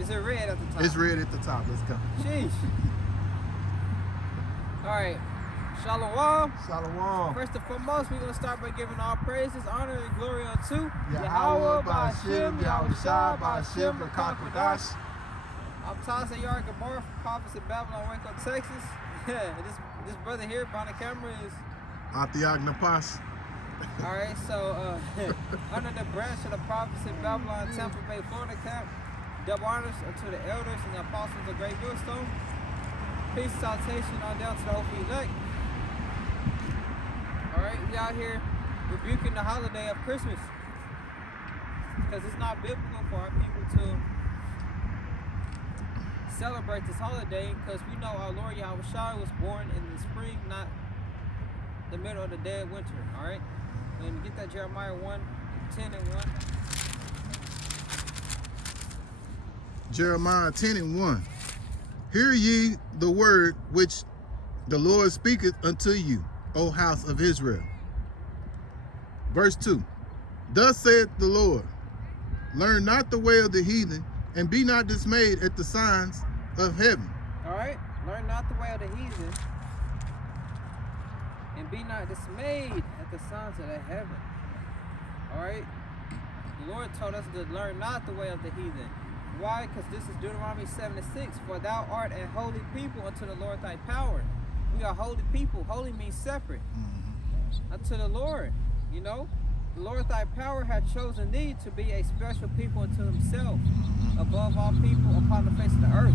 Is it red at the top? It's red at the top. Let's go. Sheesh. Alright. Shalom. Shalom. First and foremost, we're going to start by giving all praises, honor, and glory unto Yahweh, Ba'ashem, Yahushua, Ba'ashem, B'Kakwadash. I'm Tasa Yard Gabor from Prophets in Babylon, Waco, Texas. Yeah, this brother here behind the camera is Athiagnapas. Alright, so under the branch of the Prophets in Babylon, Tampa Bay, Florida camp, double honors unto the elders and the apostles of Great Millstone. Peace and salutation on down to the hopefully elect. Alright, we out here rebuking the holiday of Christmas. Because it's not biblical for our people to celebrate this holiday, because we know our Lord Yahushua was born in the spring, not the middle of the dead winter. Alright? And get that Jeremiah 1:10-1. Jeremiah 10:1. Hear ye the word which the Lord speaketh unto you, O house of Israel. Verse 2. Thus saith the Lord, learn not the way of the heathen, and be not dismayed at the signs of heaven. Alright? Learn not the way of the heathen, and be not dismayed at the signs of the heaven. Alright? The Lord told us to learn not the way of the heathen. Why? Because this is Deuteronomy 7:6. For thou art a holy people unto the Lord thy power. We are holy people. Holy means separate. Unto the Lord. You know? The Lord thy power hath chosen thee to be a special people unto himself, above all people upon the face of the earth.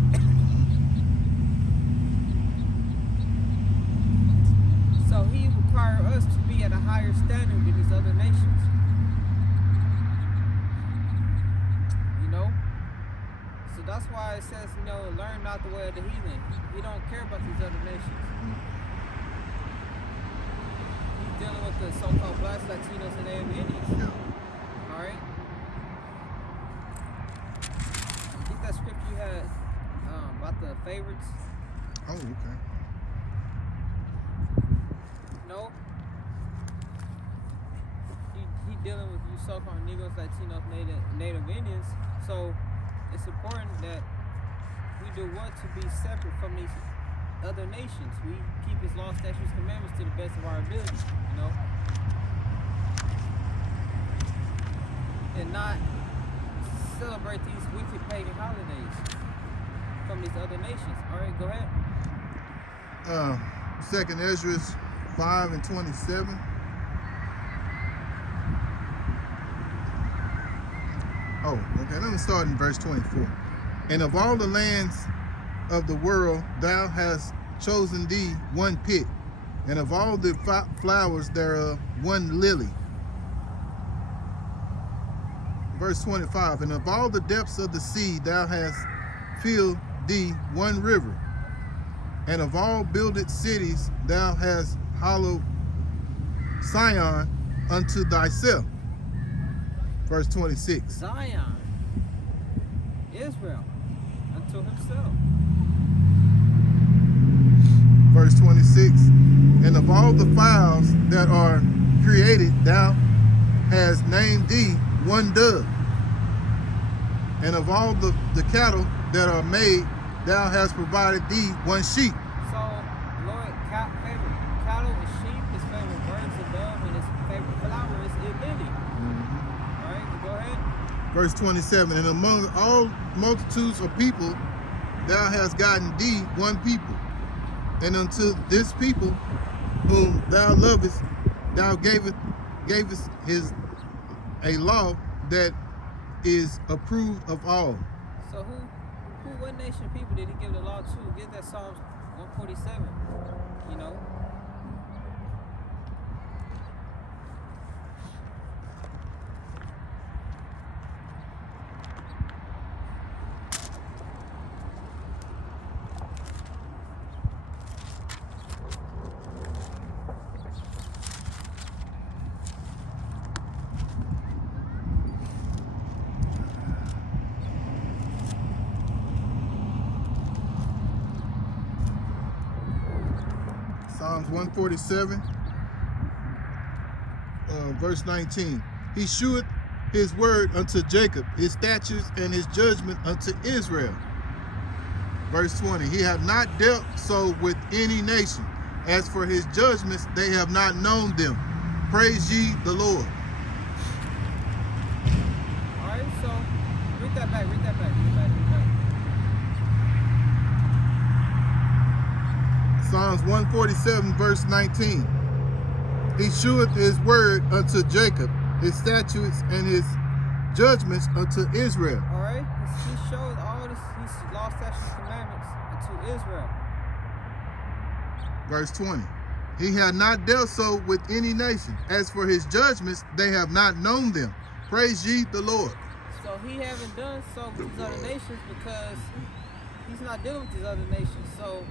So he requires us to be at a higher standard than these other nations. You know? So that's why it says, you know, learn not the way of the heathen. He don't care about these other nations. He's dealing with the so-called blacks, Latinos, and Native Indians. Yeah. Alright? Get that scripture you had about the favorites. Oh, okay. No. He dealing with you so-called Negroes, Latinos, Native Indians. So it's important that we do what to be separate from these other nations. We keep his law, statutes, commandments to the best of our ability, you know, and not celebrate these wicked pagan holidays from these other nations. All right, go ahead. 2nd Ezra 5:27. Oh, okay. Let me start in verse 24. And of all the lands of the world, thou hast chosen thee one pit, and of all the flowers thereof one lily. Verse 25. And of all the depths of the sea, thou hast filled thee one river, and of all builded cities, thou hast hollowed Zion unto thyself. Verse 26. Zion, Israel, unto himself. Verse 26. And of all the fowls that are created, thou hast named thee one dove. And of all the cattle that are made, thou hast provided thee one sheep. So, Lord, favorite cattle is sheep, his favorite birds is dove, and his favorite flower is lily. All right, go ahead. Verse 27. And among all multitudes of people, thou hast gotten thee one people. And unto this people whom thou lovest, thou gavest a law that is approved of all. So what nation of people did he give the law to? Get that Psalms 147, you know? Psalms 147, verse 19. He sheweth his word unto Jacob, his statutes and his judgment unto Israel. Verse 20, he hath not dealt so with any nation. As for his judgments, they have not known them. Praise ye the Lord. All right, so read that back. Psalms 147, verse 19. He sheweth his word unto Jacob, his statutes and his judgments unto Israel. All right, he showed all this, his law, statutes, and commandments unto Israel. Verse 20. He had not dealt so with any nation. As for his judgments, they have not known them. Praise ye the Lord. So he haven't done so with these other nations because he's not dealing with these other nations. So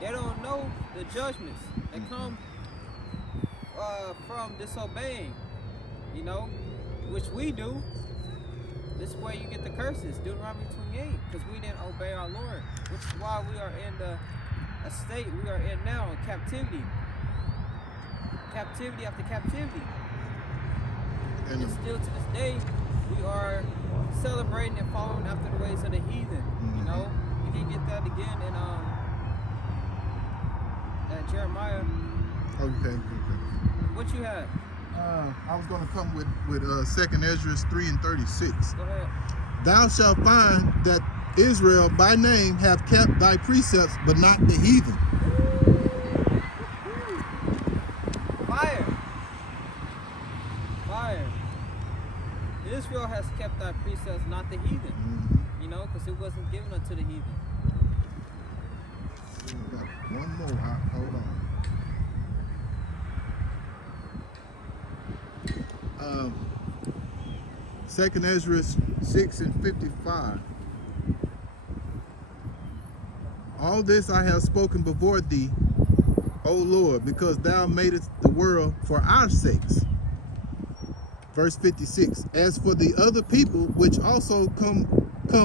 they don't know the judgments that come from disobeying, you know, which we do. This is where you get the curses, Deuteronomy 28, because we didn't obey our Lord, which is why we are in the state we are in now, in captivity. Captivity after captivity. And still to this day, we are celebrating and following after the ways of the heathen. You know, you can get that again in Jeremiah. Okay. What you have? I was going to come with 2nd Ezra 3 and 36. Go ahead. Thou shalt find that Israel by name have kept thy precepts, but not the heathen. Fire. Israel has kept thy precepts, not the heathen. You know, because it wasn't given unto the heathen. One more. Hold on. 2nd Ezra 6 and 55. All this I have spoken before thee, O Lord, because thou madest the world for our sakes. Verse 56. As for the other people which also come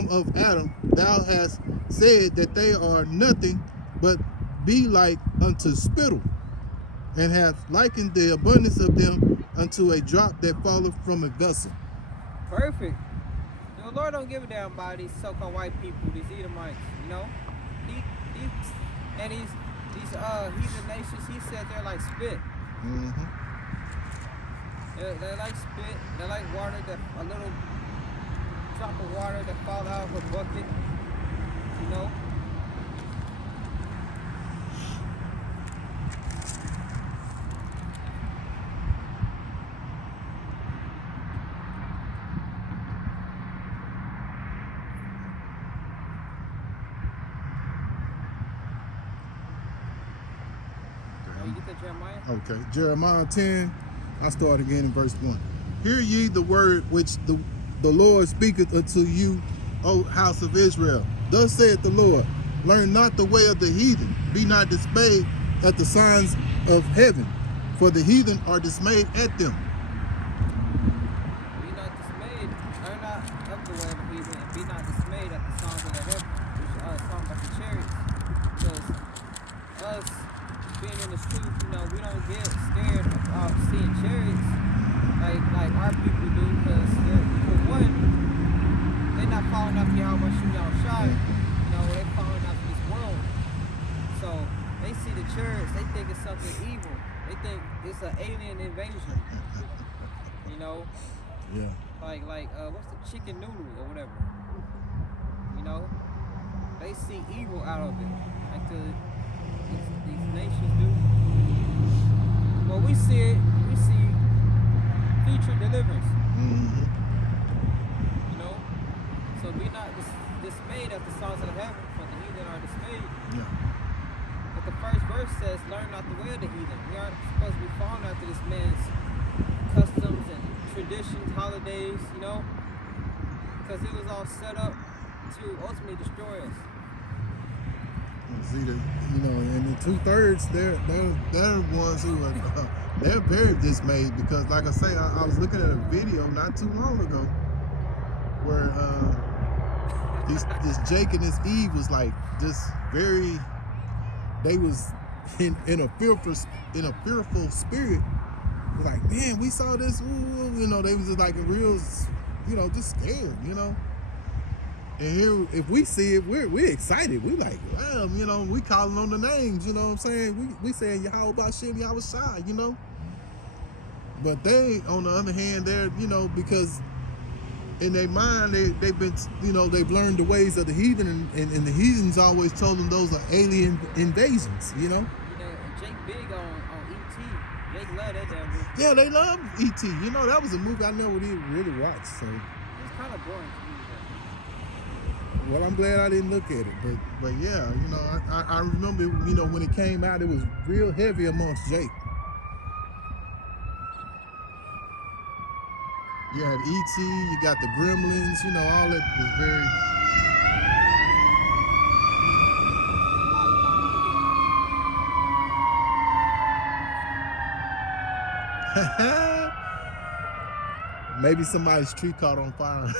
of Adam, thou hast said that they are nothing but be like unto spittle, and hath likened the abundance of them unto a drop that falleth from a vessel. Perfect. The Lord don't give a damn about these so-called white people, these Edomites, you know? These heathen nations, he said they're like spit. They're like spit. They're like water, a little drop of water that fall out of a bucket, you know? You get that, Jeremiah? Okay, Jeremiah 10, I start again in verse 1. Hear ye the word which the Lord speaketh unto you, O house of Israel. Thus saith the Lord, learn not the way of the heathen, be not dismayed at the signs of heaven, for the heathen are dismayed at them. Be not dismayed, learn not of the way of the heathen, and be not dismayed at the songs of the heaven, which are songs like the chariots. Because us being in the streets, you know, we don't get scared about seeing chariots like our people do, because for one, they're not following after Yahweh Shemyah Shai. You know, they're following after this world. So they see the chariots, they think it's something evil. They think it's an alien invasion. You know? Yeah. Like what's the chicken noodle or whatever? You know? They see evil out of it. Like these nations do. Well, we see future deliverance. You know? So be not dismayed at the songs of the heaven, for the heathen are dismayed. Yeah. But the first verse says, learn not the way of the heathen. We aren't supposed to be following after this man's customs and traditions, holidays, you know? Because it was all set up to ultimately destroy us. See, and the 2/3, they're ones who are they're very dismayed, because, like I say, I was looking at a video not too long ago where this Jake and this Eve was like just very. They was in a fearful spirit, like, man, we saw this, ooh, you know, they was just like a real, you know, just scared, you know. And here, if we see it, we're excited. We like, well, you know, we calling on the names, you know what I'm saying? We saying Yahweh Shem, Yahweh Shai, you know. But they, on the other hand, they're, you know, because in their mind, they've been, you know, they've learned the ways of the heathen, and the heathens always told them those are alien invasions, you know. You know, Jake big on E.T. Jake love that damn movie. Yeah, they love E.T. You know, that was a movie I never really watched, so. It's kind of boring to me. Well, I'm glad I didn't look at it, but yeah, you know, I remember, you know, when it came out, it was real heavy amongst Jake. You had E.T., you got the Gremlins, you know, all that was very... Maybe somebody's tree caught on fire.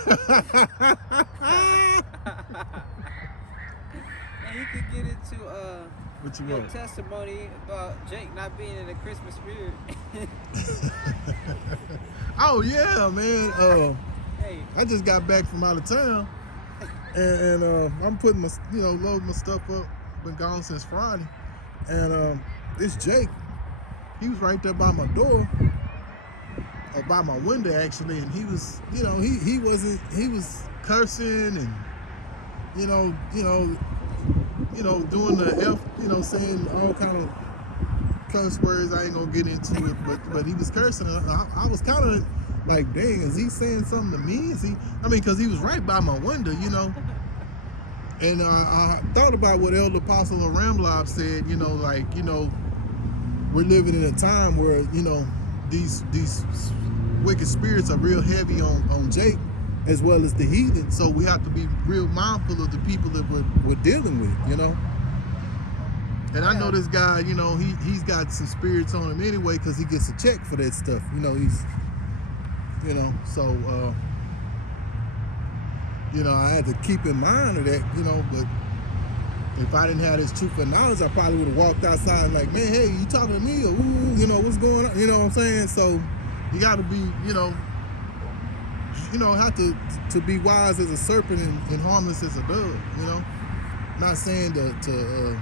And you could get into What you your want? testimony about Jake not being in the Christmas spirit. Oh yeah, man. Hey, I just got back from out of town, and I'm putting my, you know, loading my stuff up. Been gone since Friday, and this Jake, he was right there by my door, or by my window actually, and he was, you know, he was cursing and you know, doing the F, you know, saying all kind of curse words. I ain't gonna get into it, but he was cursing. And I was kind of like, dang, is he saying something to me? Is he? I mean, because he was right by my window, you know. And I thought about what Elder Apostle Ramlob said, you know, like, you know, we're living in a time where, you know, these wicked spirits are real heavy on Jake as well as the heathen. So we have to be real mindful of the people that we're dealing with, you know. And I know this guy, you know, he's got some spirits on him anyway because he gets a check for that stuff. You know, he's, you know, so, you know, I had to keep in mind of that, you know, but if I didn't have this truth and knowledge, I probably would have walked outside like, man, hey, you talking to me? Or, ooh, you know, what's going on? You know what I'm saying? So you got to be, you know, have to be wise as a serpent and harmless as a dove, you know? Not saying to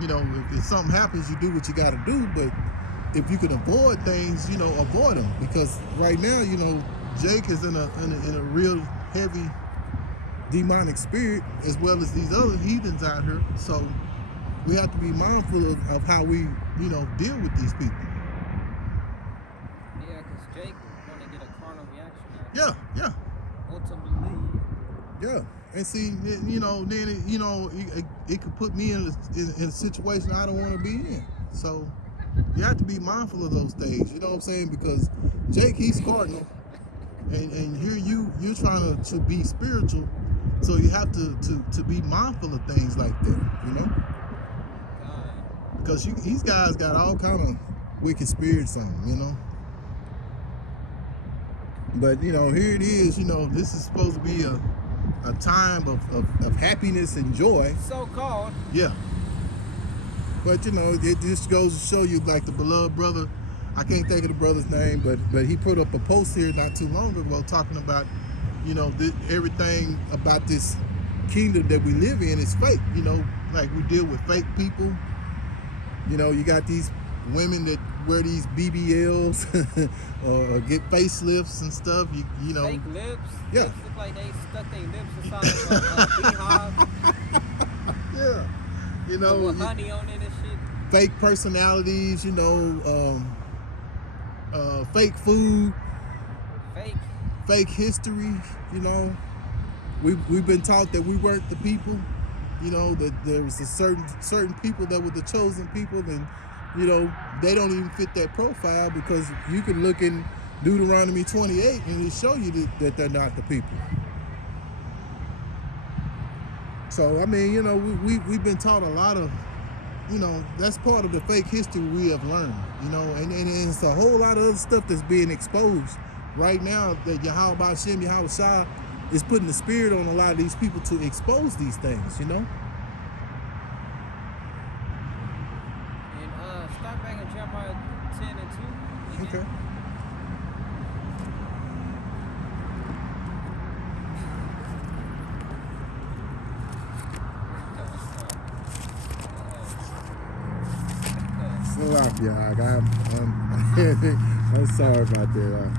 you know, if something happens, you do what you got to do, but if you can avoid things, you know, avoid them. Because right now, you know, Jake is in a real heavy demonic spirit, as well as these other heathens out here. So we have to be mindful of how we, you know, deal with these people. yeah, because Jake want to get a carnal reaction out. Yeah, yeah. Ultimately. Yeah. And see, you know, then it could put me in a situation I don't want to be in. So you have to be mindful of those things. You know what I'm saying? Because Jake, he's cardinal, and here you're trying to be spiritual, so you have to be mindful of things like that. You know, because these guys got all kind of wicked spirits on them. You know. But you know, here it is. You know, this is supposed to be a time of happiness and joy. So-called. Yeah. But you know, it just goes to show you, like the beloved brother, I can't think of the brother's name, but he put up a post here not too long ago talking about, you know, everything about this kingdom that we live in is fake. You know, like we deal with fake people. You know, you got these women that wear these BBLs or get facelifts and stuff. You know, fake lips. Yeah. Lips look like they stuck their lips inside of a beehive. Yeah. You know, with honey on it and shit. Fake personalities. You know, fake food. Fake history. You know, we've been taught that we weren't the people. You know, that there was a certain people that were the chosen people, and you know, they don't even fit that profile, because you can look in Deuteronomy 28 and it show you that they're not the people. So, I mean, you know, we've been taught a lot of, you know, that's part of the fake history we have learned, you know, and it's a whole lot of other stuff that's being exposed right now that Yahweh Shem, Yahweh Shai is putting the spirit on a lot of these people to expose these things, you know. Start back in Jeremiah 10:2. Yeah, I'm sorry about that.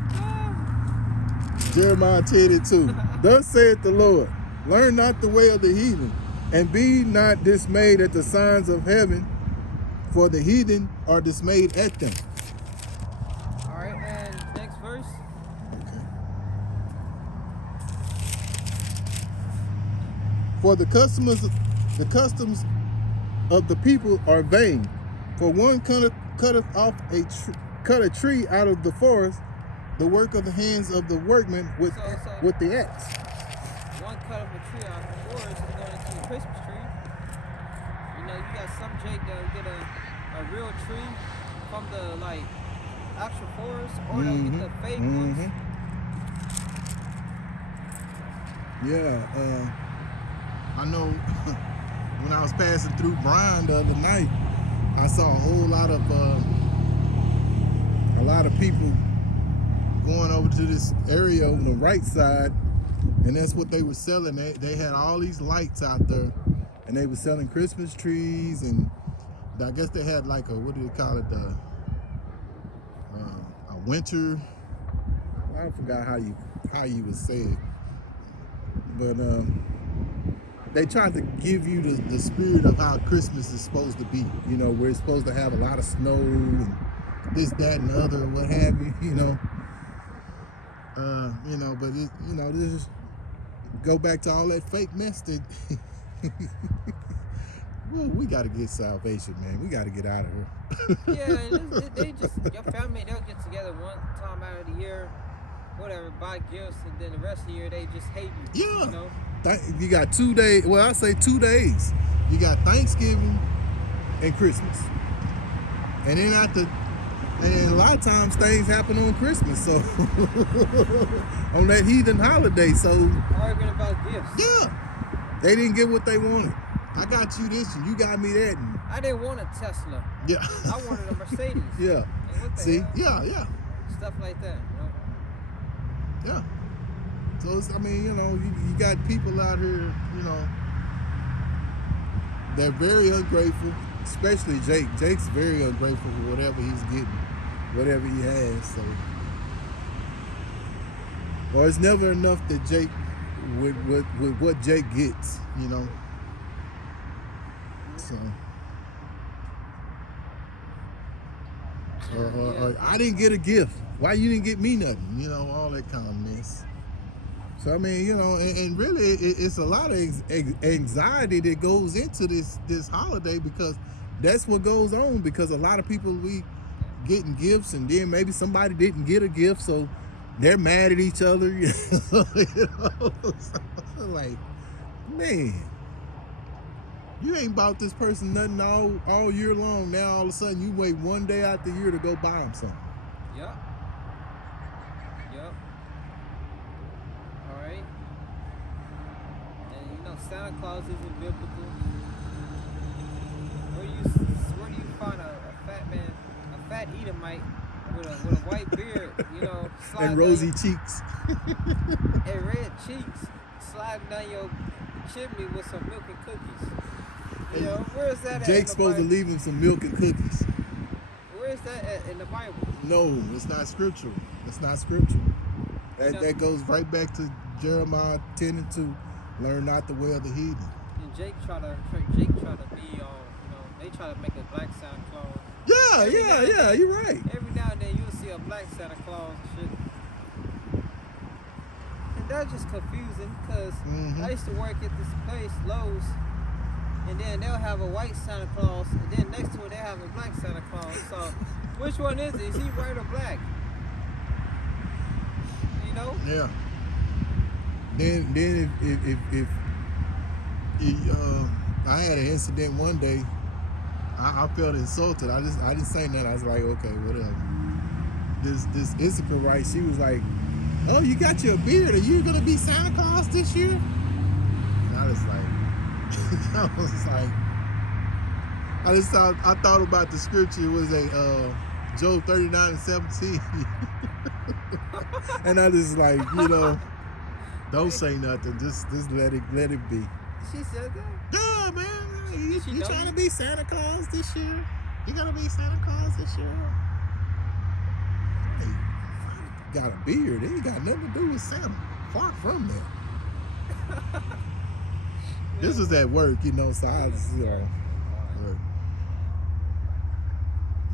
Jeremiah 10:2. Thus saith the Lord, learn not the way of the heathen, and be not dismayed at the signs of heaven, for the heathen are dismayed at them. All right, and next verse. Okay. For the customs of the people are vain. For one cutteth off cut a tree out of the forest, the work of the hands of the workman with the axe. One cut of a tree out of the forest is going into the Christmas tree. You know, you got some Jake that'll get a real tree from the actual forest, or they'll get the fake ones. Yeah, I know when I was passing through Bryan the other night, I saw a whole lot of people going over to this area on the right side, and that's what they were selling. They had all these lights out there, and they were selling Christmas trees, and I guess they had like a, what do they call it, a winter, I forgot how you would say it, but they tried to give you the spirit of how Christmas is supposed to be. You know, where it's supposed to have a lot of snow and this, that, and the other, what have you. You know, but it, just go back to all that fake mess that. Well, we got to get salvation, man. We got to get out of here. Yeah, your family, they'll get together one time out of the year, whatever, buy gifts, and then the rest of the year they just hate you. Yeah. You know? You got 2 days. Well, I say 2 days. You got Thanksgiving and Christmas, and then and a lot of times things happen on Christmas, so on that heathen holiday. So arguing about gifts. Yeah, they didn't get what they wanted. I got you this, and you got me that. And I didn't want a Tesla. Yeah. I wanted a Mercedes. Yeah. See? Hell? Yeah. Stuff like that. You know? Yeah. So it's, I mean, you got people out here, they're very ungrateful, especially Jake. Jake's very ungrateful for whatever he's getting, whatever he has. So, or it's never enough that Jake, with what Jake gets, So, or I didn't get a gift. Why you didn't get me nothing? All that kind of mess. So I mean, and really, it's a lot of anxiety that goes into this holiday, because that's what goes on. Because a lot of people, we getting gifts, and then maybe somebody didn't get a gift, so they're mad at each other. So, like, man, you ain't bought this person nothing all year long. Now all of a sudden you wait one day out the year to go buy them something. Yep. All right. And Santa Claus isn't biblical. Where do you find a fat man, a fat Edomite with a white beard, and rosy cheeks, and red cheeks, sliding down your chimney with some milk and cookies? Where is that at? Jake's supposed to leave him some milk and cookies. Where is that at in the Bible? No, it's not scriptural. It's not scriptural. That goes right back to Jeremiah 10:2. Learn not the way of the heathen. And Jake try to be on, they try to make a black Santa Claus. Yeah, you're right. Every now and then you'll see a black Santa Claus and shit. And that's just confusing, because I used to work at this place, Lowe's, and then they'll have a white Santa Claus, and then next to it they'll have a black Santa Claus. So which one is it? Is he white or black? Yeah. Then if I had an incident one day, I felt insulted. I didn't say nothing. I was like, okay, whatever. This Issachar, right? She was like, oh, you got your beard. Are you gonna be Santa Claus this year? And I was like, I thought about the scripture. It was Job 39:17. And I just like, don't say nothing. Just let it be. She said that? Yeah, man. You trying to be Santa Claus this year? You gotta be Santa Claus this year. Hey, got a beard. It ain't got nothing to do with Santa. Far from that. This was at work, you know, so I was, you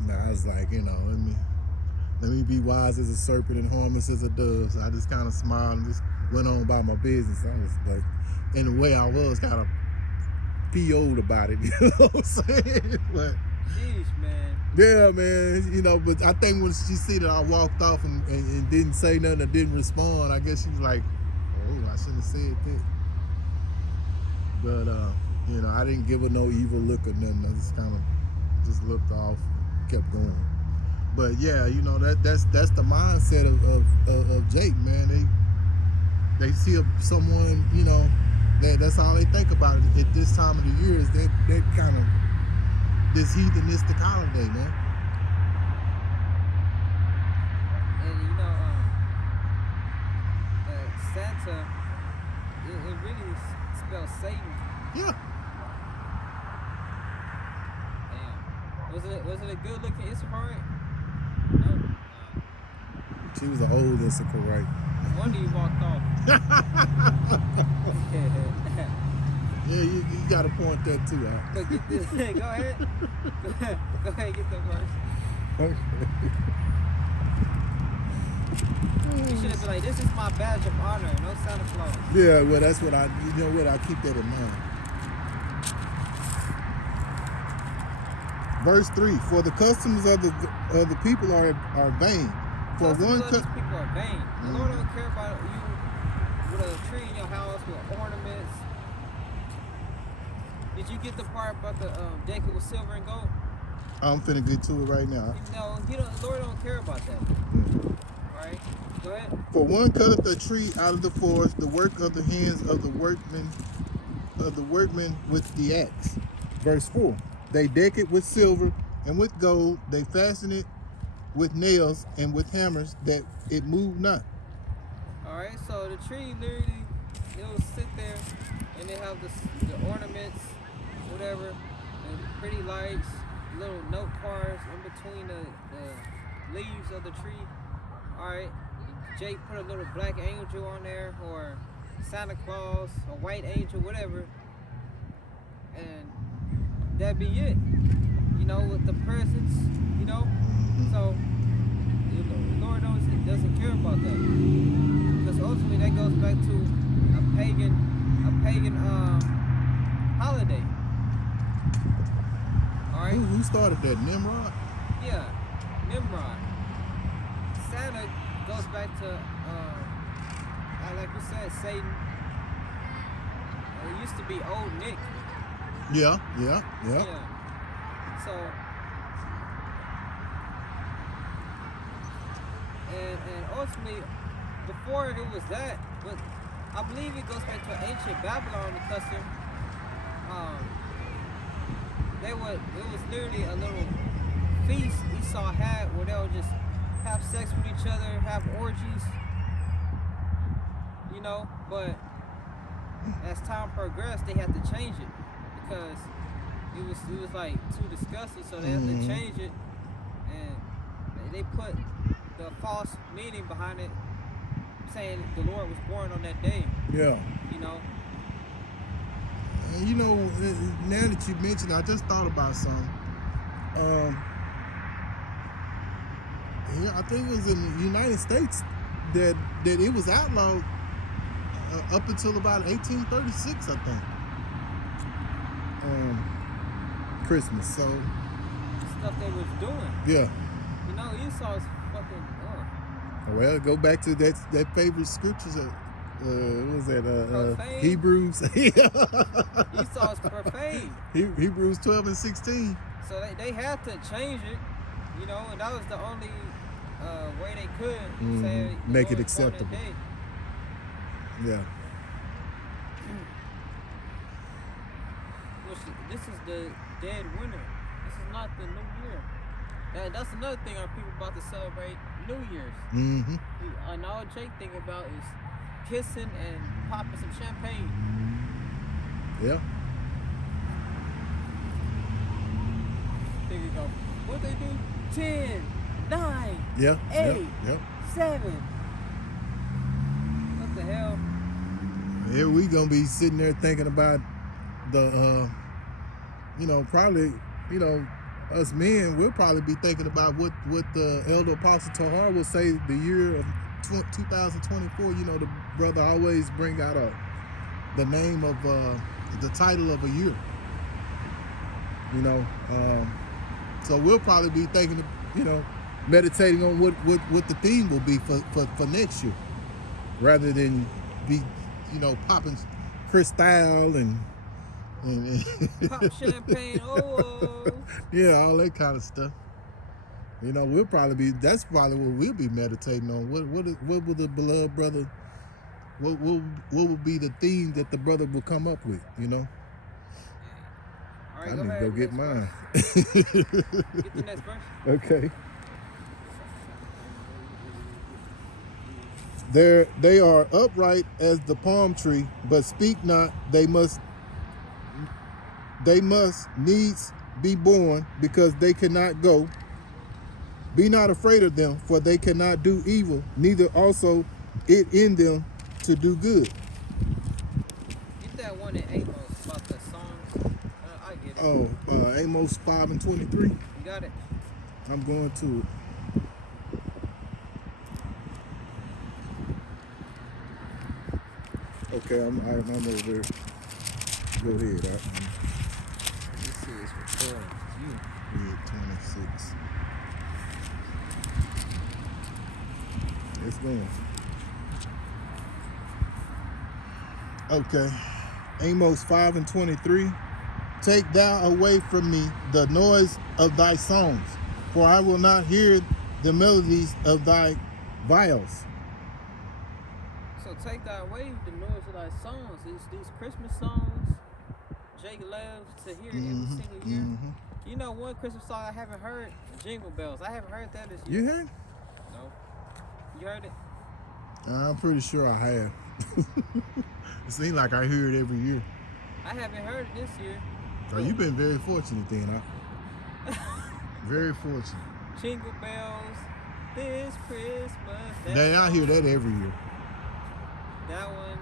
know, I was like, you know, let me be wise as a serpent and harmless as a dove. So I just kind of smiled and just went on about my business. I was like, in a way, I was kind of PO'd about it, you know what I'm saying? But jeez, man. yeah, man, you know, but I think when she see that I walked off and didn't say nothing or didn't respond, I guess she was like, oh, I shouldn't have said that. But, you know, I didn't give her no evil look or nothing. I just kind of just looked off, kept going. But yeah, you know, that's the mindset of Jake, man. They see someone, you know, that's all they think about at this time of the year is that kind of this heathenistic holiday, man. And you know, Santa, it really spells Satan. Yeah. Damn. Was it a good looking Issachar? No. She was an old Issachar, right? No wonder you walked off. Yeah, you got to point that too out. But get this. Go ahead. Go ahead, get the verse. Okay. You should have been like, this is my badge of honor, no Santa Claus. Yeah, well, that's what I keep that in mind. Verse 3, for the customs of the people are vain. For one these people are vain. The Lord don't care about you with a tree in your house with ornaments. Did you get the part about the decorated with silver and gold? I'm finna get to it right now. No, the Lord don't care about that. All right, go ahead. For one cutteth a tree out of the forest, the work of the hands of the workmen with the axe. Verse 4. They deck it with silver and with gold. They fasten it with nails and with hammers that it move not. All right, so the tree literally, it'll sit there and they have the ornaments, whatever, and pretty lights, little note cards in between the leaves of the tree. All right, Jake put a little black angel on there, or Santa Claus, a white angel, whatever, and that'd be it. You know, with the presents, you know. So the Lord doesn't care about that, because ultimately that goes back to a pagan holiday. All right. Who started that? Nimrod? Yeah, Nimrod. Santa goes back to, like we said, Satan. It used to be Old Nick. Yeah. So, and ultimately, before it was that, but I believe it goes back to ancient Babylon custom. It was literally a little feast Esau had where they would just have sex with each other, have orgies, you know, but as time progressed, they had to change it because it was like too disgusting, so they had to change it, and they put the false meaning behind it, saying the Lord was born on that day. Yeah. You know. And you know, now that you mentioned, I just thought about something. Yeah, I think it was in the United States that it was outlawed up until about 1836, I think. Christmas, so Stuff they was doing. yeah. You know, Esau's fucking. Well, go back to that favorite scriptures. What was that? Profane. Hebrews. Esau's profane. Hebrews 12 and 16. So they had to change it, you know, and that was the only way they could say make it Lord acceptable. born that day. Yeah. This is the dead winter. This is not the new year. That's another thing our people about to celebrate New Year's. And all Jake think about is kissing and popping some champagne. Yeah. think it go. What they do? 10, 9, Yeah. 8, Yep. 7. What the hell? Here we gonna be sitting there thinking about the, probably, us men, we'll probably be thinking about what the elder apostle Tahar will say the year of 2024. The brother always bring out the name of the title of a year. So we'll probably be thinking, meditating on what the theme will be for next year, rather than be, popping Cristal and Pop champagne, oh. Yeah, all that kind of stuff. We'll probably be. That's probably what we'll be meditating on. What will the beloved brother? What will be the theme that the brother will come up with? All right, I go need ahead. to go get mine. Get the next verse. Okay. They are upright as the palm tree, but speak not. They must needs be born, because they cannot go. Be not afraid of them, for they cannot do evil, neither also it in them to do good. Get that one in Amos about the songs. I get it. Oh, Amos 5:23. You got it. I'm going to it. Okay, I'm over there. Go ahead. This is recording. Yeah, 26. It's going. Okay. Amos 5:23. Take thou away from me the noise of thy songs, for I will not hear the melodies of thy viols. So take that away the noise of thy songs. These Christmas songs Jake loves to hear every single year. One Christmas song I haven't heard, Jingle Bells. I haven't heard that this year. You heard? No. You heard it? I'm pretty sure I have. It seems like I hear it every year. I haven't heard it this year. Oh, you've been very fortunate then, huh? Very fortunate. Jingle Bells, this Christmas. I hear that every year. That one,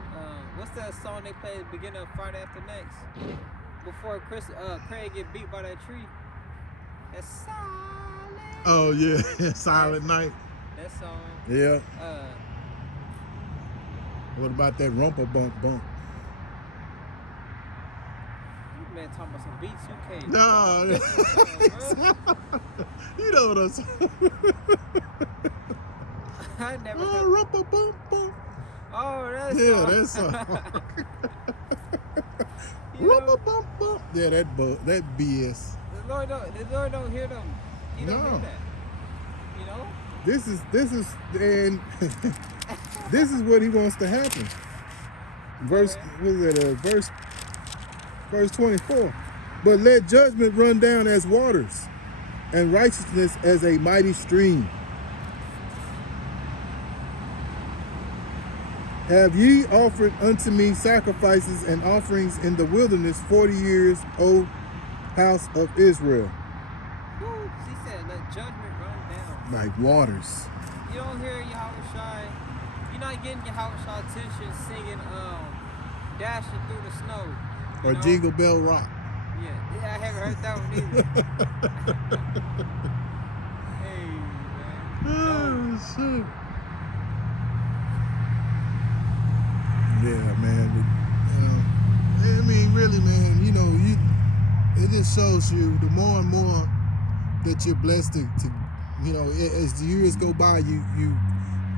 what's that song they play at the beginning of Friday After Next? Before Craig get beat by that tree. That silent. Oh yeah, Silent Night. That song. Yeah. What about that rumpa bump bump? You man talking about some B2K. No. You know what I'm saying. I never Oh, rumpa bump bump. Oh, that's That song. Rumpa bump bump. Yeah, that BS. The Lord don't hear them. He don't hear that. This is and this is what he wants to happen. Verse 24. But let judgment run down as waters, and righteousness as a mighty stream. Have ye offered unto me sacrifices and offerings in the wilderness 40 years, O house of Israel? Woo. She said, let judgment run down. Like waters. You don't hear Yahushua. You're not getting Yahushua attention singing Dashing Through the Snow. Or Jingle Bell Rock. Yeah, I haven't heard that one either. Hey, man. Oh, shit. Yeah, man. But, I mean, really, man, it just shows you the more and more that you're blessed to as the years go by, you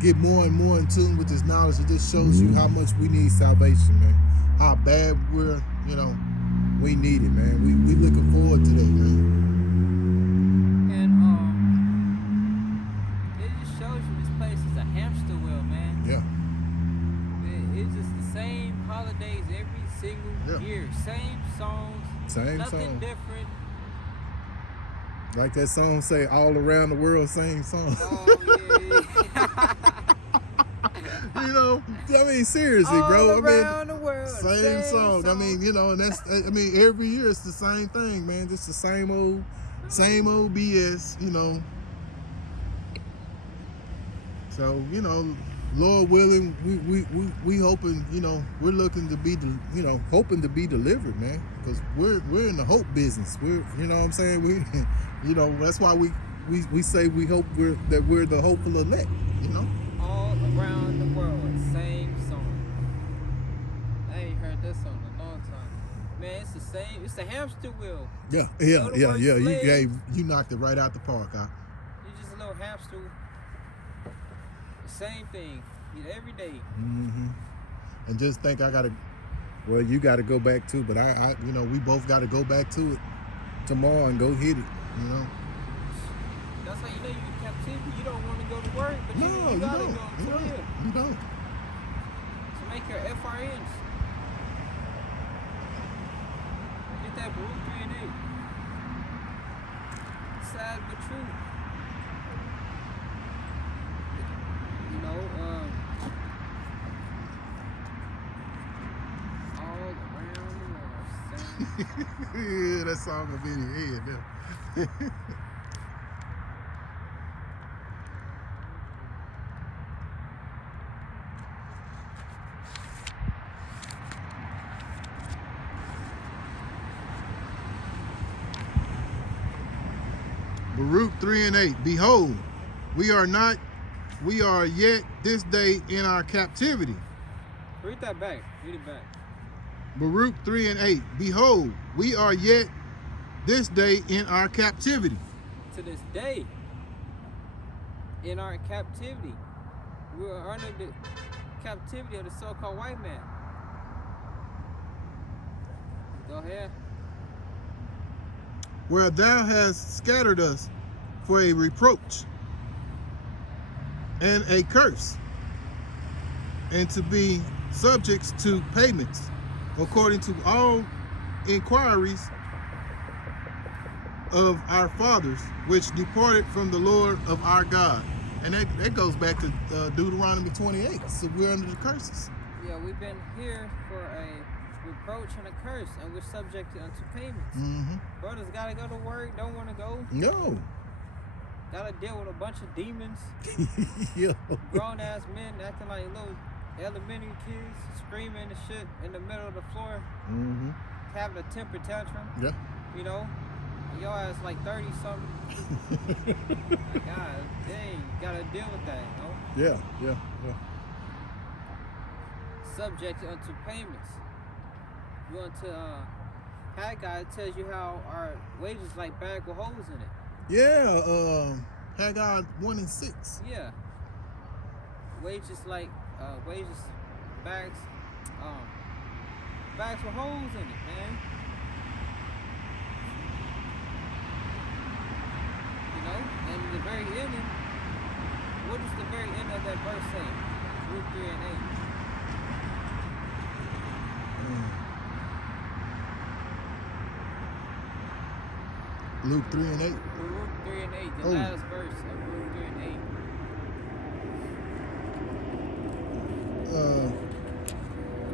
get more and more in tune with this knowledge. It just shows you how much we need salvation, man. How bad we need it, man. We looking forward to that, man. And it just shows you this place is a hamster wheel, man. Yeah. It's just the same holidays every single year. Same songs. Nothing different. Like that song say, all around the world, same song. Oh, yeah. I mean, seriously, all bro. Around the world, same song. I mean, and that's, every year it's the same thing, man. Just the same old Same old BS, you know. So, you know, Lord willing, we hoping, you know, we're looking to be, you know, hoping to be delivered, man, because we're in the hope business. We're, you know what I'm saying? We, you know, that's why we say we hope that we're the hopeful elect, you know. All around the world, same song. I ain't heard this song in a long time. Man, it's the same. It's the hamster wheel. Yeah. You knocked it right out the park, huh? You're just a little hamster. Same thing. Every day. Mm-hmm. And just think well, you gotta go back too, but I you know, we both gotta go back to it tomorrow and go hit it, you know. That's how you know you're in captivity. You don't want to go to work, but No, you gotta don't. go to live. You don't. To make your FRNs. Get that Baruch 3 and 8. Sad but true. You know, all around the world. Yeah, that song will be in your head now. Baruch 3 and 8. Behold, we are yet this day in our captivity. Read that back. Read it back. Baruch 3 and 8. Behold, we are yet this day in our captivity. To this day, in our captivity, we are under the captivity of the so-called white man. Go ahead. Where thou hast scattered us for a reproach and a curse, and to be subjects to payments, according to all inquiries of our fathers, which departed from the Lord of our God. And that goes back to Deuteronomy 28. So we're under the curses. Yeah, we've been here for a reproach and a curse, and we're subjected unto payments. Mm-hmm. Brothers gotta go to work, don't want to go. No. Gotta deal with a bunch of demons. Yo. Grown ass men acting like little elementary kids, screaming and shit in the middle of the floor, Mm-hmm. having a temper tantrum. Yeah. You know, and your ass like 30 something. Like, God dang, you gotta deal with that, you know? Yeah. Subject unto payments. You want to Haggai, it tells you how our wages like bag with holes in it. Yeah, Haggai 1 and 6. Yeah. Wages like bags with holes in it, man. You know, and the very ending, what does the very end of that verse say? Luke 3 and 8. Luke 3 and 8. Luke 3 and 8, the last verse of Luke 3 and 8.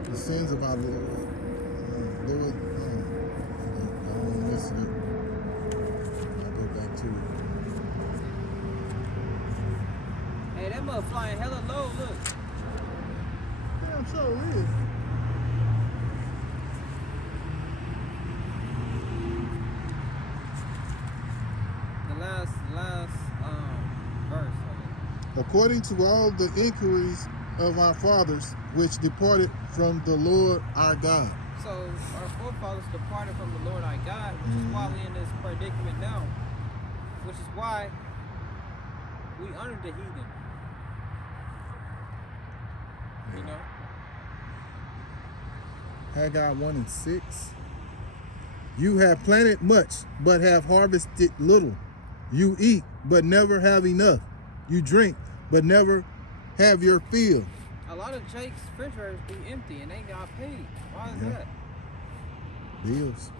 The sins of our Lord. I don't miss it. I'll go back to it. Hey, that mother flying hella low, look. Damn sure is. The last verse of it. According to all the inquiries of our fathers, which departed from the Lord our God. So our forefathers departed from the Lord our God, which is why we're in this predicament now. Which is why we honor the heathen. You know? Haggai 1 and 6. You have planted much, but have harvested little. You eat, but never have enough. You drink, but never have your fill. A lot of Jake's refrigerators be empty and they got paid. Why is that? Bills.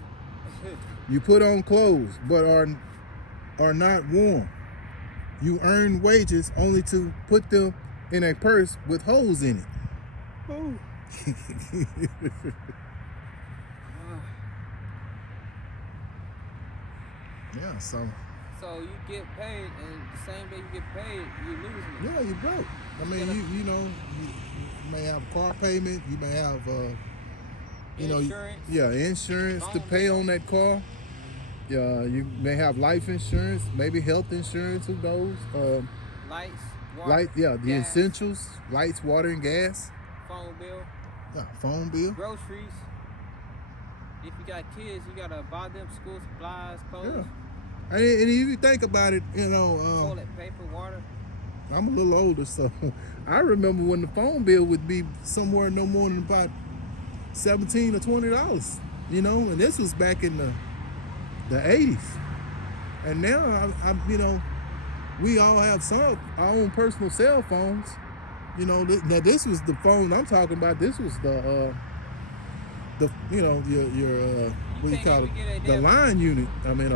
You put on clothes, but are not warm. You earn wages only to put them in a purse with holes in it. Oh. Yeah, so So you get paid, and the same day you get paid, you losing it. yeah, you broke. I mean, you may have car payment, you may have Insurance. insurance to Phone pay bill. on that car. Yeah, you may have life insurance, maybe health insurance. Who knows? Lights, water, The gas, essentials, lights, water, and gas. phone bill, Phone bill. groceries. If you got kids, you gotta buy them school supplies, clothes, And if you think about it, toilet paper, water. I'm a little older, so I remember when the phone bill would be somewhere no more than about $17 or $20. And this was back in the 80s. And now, we all have our own personal cell phones. Now this was the phone I'm talking about. This was your what do you call it? The line unit. I mean,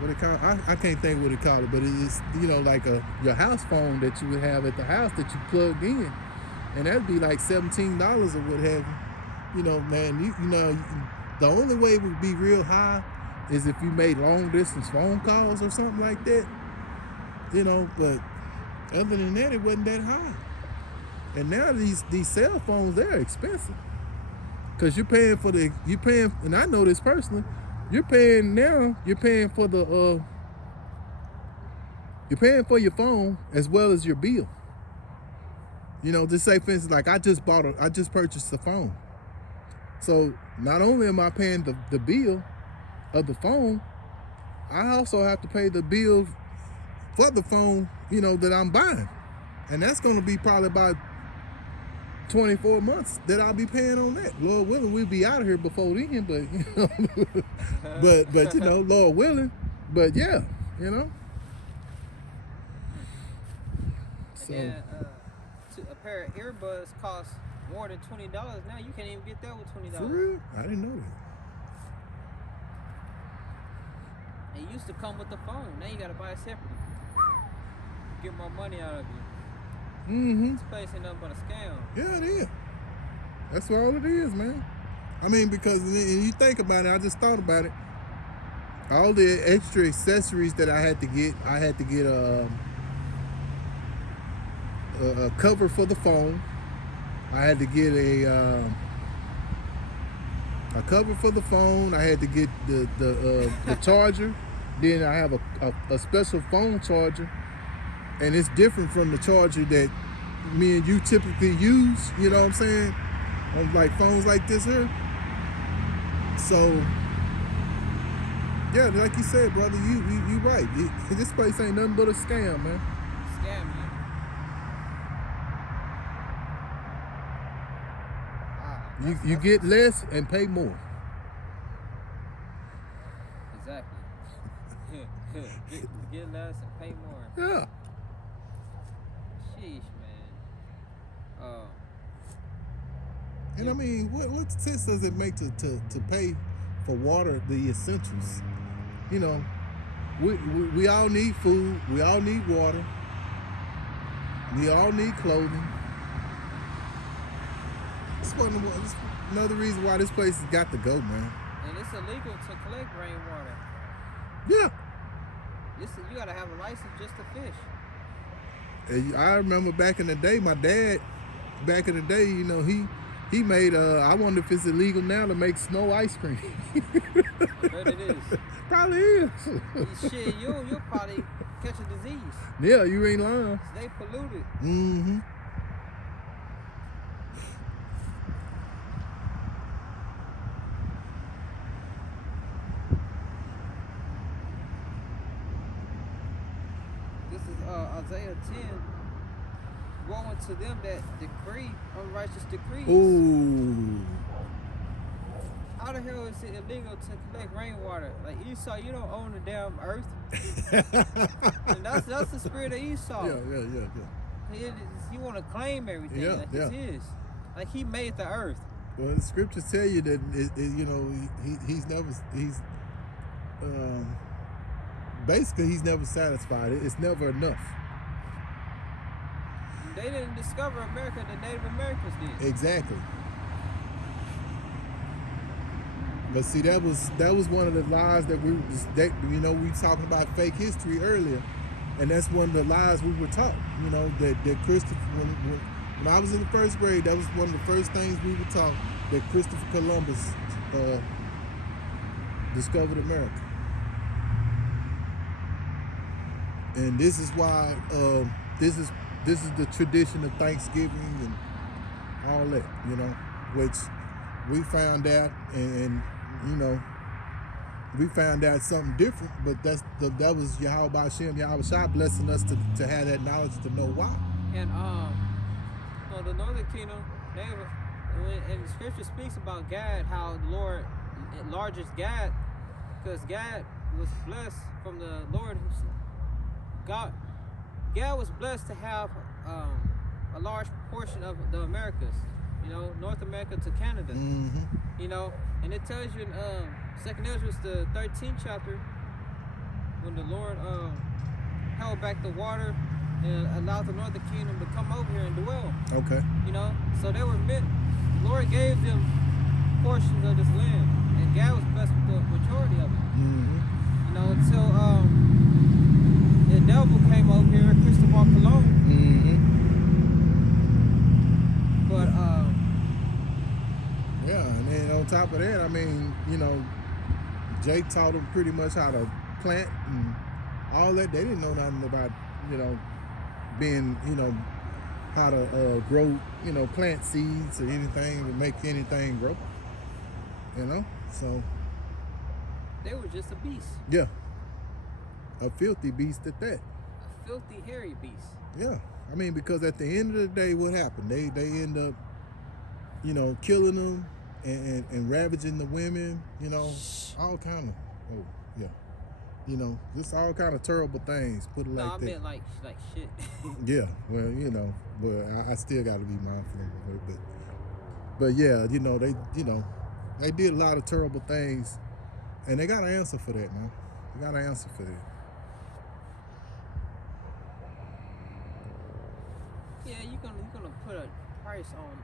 what they call it? I can't think what they call it, but it's like your house phone that you would have at the house that you plugged in, and that'd be like $17 or what have you. Man, the only way it would be real high is if you made long distance phone calls or something like that. But other than that, it wasn't that high. And now these cell phones, they're expensive. Cause you're paying, and I know this personally, you're paying for you're paying for your phone as well as your bill. Just say for instance, like I just purchased a phone. So not only am I paying the bill of the phone, I also have to pay the bill for the phone, that I'm buying. And that's gonna be probably about 24 months that I'll be paying on that. Lord willing, we'll be out of here before then, but but Lord willing. But yeah, So And then, a pair of earbuds cost more than $20. Now you can't even get that with $20. For real? I didn't know that. It used to come with the phone. Now you gotta buy it separately. Get more money out of you. Mm-hmm. This place ain't nothing but a scam. Yeah, it is. That's all it is, man. I mean, because when you think about it, I just thought about it. All the extra accessories that I had to get a cover for the phone. I had to get a cover for the phone. I had to get the charger. Then I have a special phone charger, and it's different from the charger that me and you typically use. You know what I'm saying? On like phones like this here. So yeah, like you said, brother, you right. This place ain't nothing but a scam, man. Scam you. Wow. You get less and pay more. Exactly. Get less and pay more. Yeah. Sheesh, man. And I mean, what sense does it make to pay for water, the essentials? We all need food. We all need water. We all need clothing. It's another reason why this place has got to go, man. And it's illegal to collect rainwater. Yeah. You gotta have a license just to fish. I remember back in the day, my dad, he made, I wonder if it's illegal now to make snow ice cream. But it is. Probably is. Shit, you'll probably catch a disease. Yeah, you ain't lying. They polluted. Mm-hmm. This is Isaiah 10. Woe unto them that decree unrighteous decrees. Ooh. How the hell is it illegal to collect rainwater? Like Esau, you don't own the damn earth. And that's the spirit of Esau. Yeah. He want to claim everything. Yeah, like it's his. Like he made the earth. Well, the scriptures tell you that he's never satisfied. It's never enough. They didn't discover America, the Native Americans did. Exactly. But see, that was one of the lies that we talking about fake history earlier, and that's one of the lies we were taught. That Christopher, when I was in the first grade, that was one of the first things we were taught, that Christopher Columbus discovered America. And this is why this is the tradition of Thanksgiving and all that, which we found out, and we found out something different, but that was Yahweh Hashem, Yahweh Shai blessing us to have that knowledge to know why. And the Northern Kingdom, and the scripture speaks about Gad, how the Lord enlarges Gad, because Gad was blessed from the Lord. Gad was blessed to have a large portion of the Americas, North America to Canada, and it tells you in 2nd Ezra, the 13th chapter, when the Lord held back the water and allowed the Northern Kingdom to come over here and dwell. Okay. So they were meant, the Lord gave them portions of this land, and God was blessed with the majority of it. Until the devil came over here, Christopher Columbus. But yeah, and then on top of that, Jake taught them pretty much how to plant and all that. They didn't know nothing about, being, how to grow, plant seeds or anything to make anything grow. So they were just a beast. Yeah. A filthy beast at that. A filthy, hairy beast. Yeah. Because at the end of the day, what happened? They end up, killing them and ravaging the women, all kind of, just all kind of terrible things, put it like that. No, I meant like shit. Yeah, well, but I still got to be mindful of it. But yeah, they did a lot of terrible things, and they got an answer for that, man. They got an answer for that. Yeah, you're gonna put a price on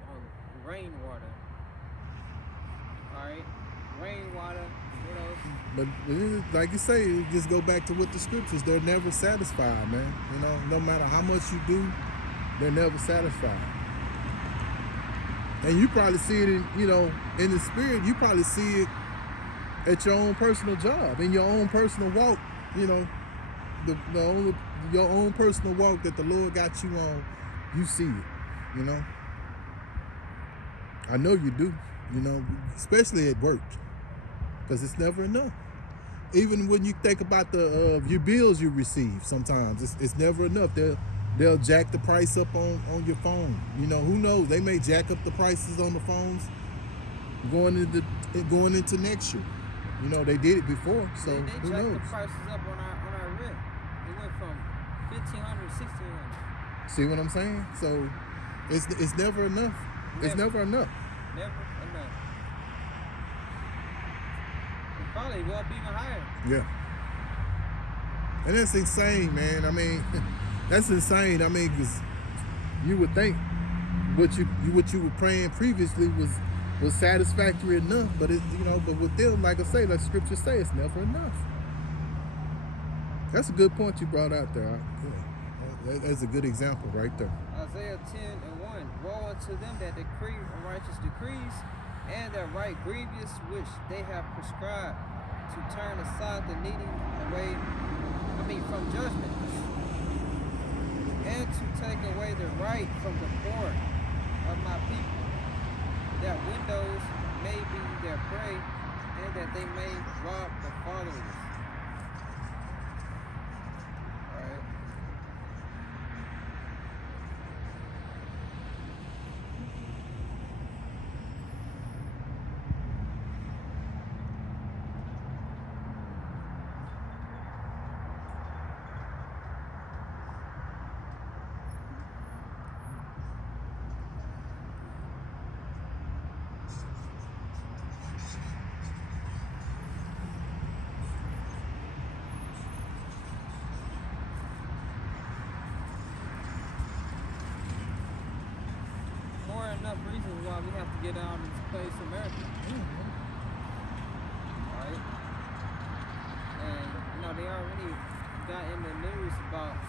rainwater. All right, rainwater. But like you say, it just go back to what the scriptures. They're never satisfied, man. No matter how much you do, they're never satisfied. And you probably see it in the spirit. You probably see it at your own personal job, in your own personal walk. Your own personal walk that the Lord got you on. You see it, I know you do, especially at work, because it's never enough. Even when you think about your bills you receive, sometimes it's never enough. They'll jack the price up on your phone. Who knows? They may jack up the prices on the phones going into next year. They did it before, so they who knows? They jacked the prices up on our rent. It went from $1,500 to $1,600. See what I'm saying? So it's never enough. It's never enough. Never enough. It probably will be even higher. Yeah. And that's insane, man. That's insane. Because you would think what you were praying previously was satisfactory enough, but but with them, like I say, like scripture say, it's never enough. That's a good point you brought out there. That's a good example right there. Isaiah 10:1. Woe unto them that decree unrighteous decrees, and that write grievous which they have prescribed, to turn aside the needy away, from judgment, and to take away the right from the poor of my people, that windows may be their prey, and that they may rob the fatherless. Enough reasons why we have to get out and place America. know, they already got in the news about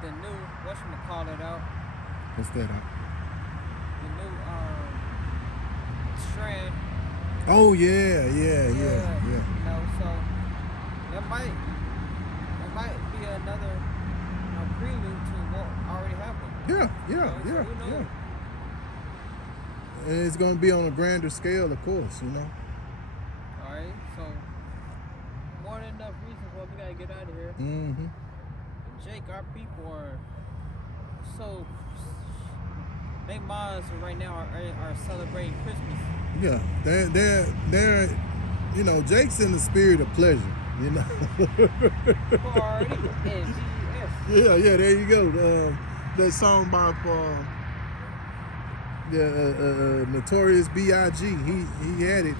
the new, whatchamacallit out, What's that? the new strand. Oh yeah. You know, so that might be another prelude to what already happened. Yeah. So who knows? And it's gonna be on a grander scale, of course, you know. All right, so more than enough reasons why we gotta get out of here. Mm-hmm. Jake, our people are so. They minds right now are celebrating Christmas. Yeah, they're you know, Jake's in the spirit of pleasure, you know. Party and BS. Yeah, there you go. That song by Notorious B.I.G. He had it.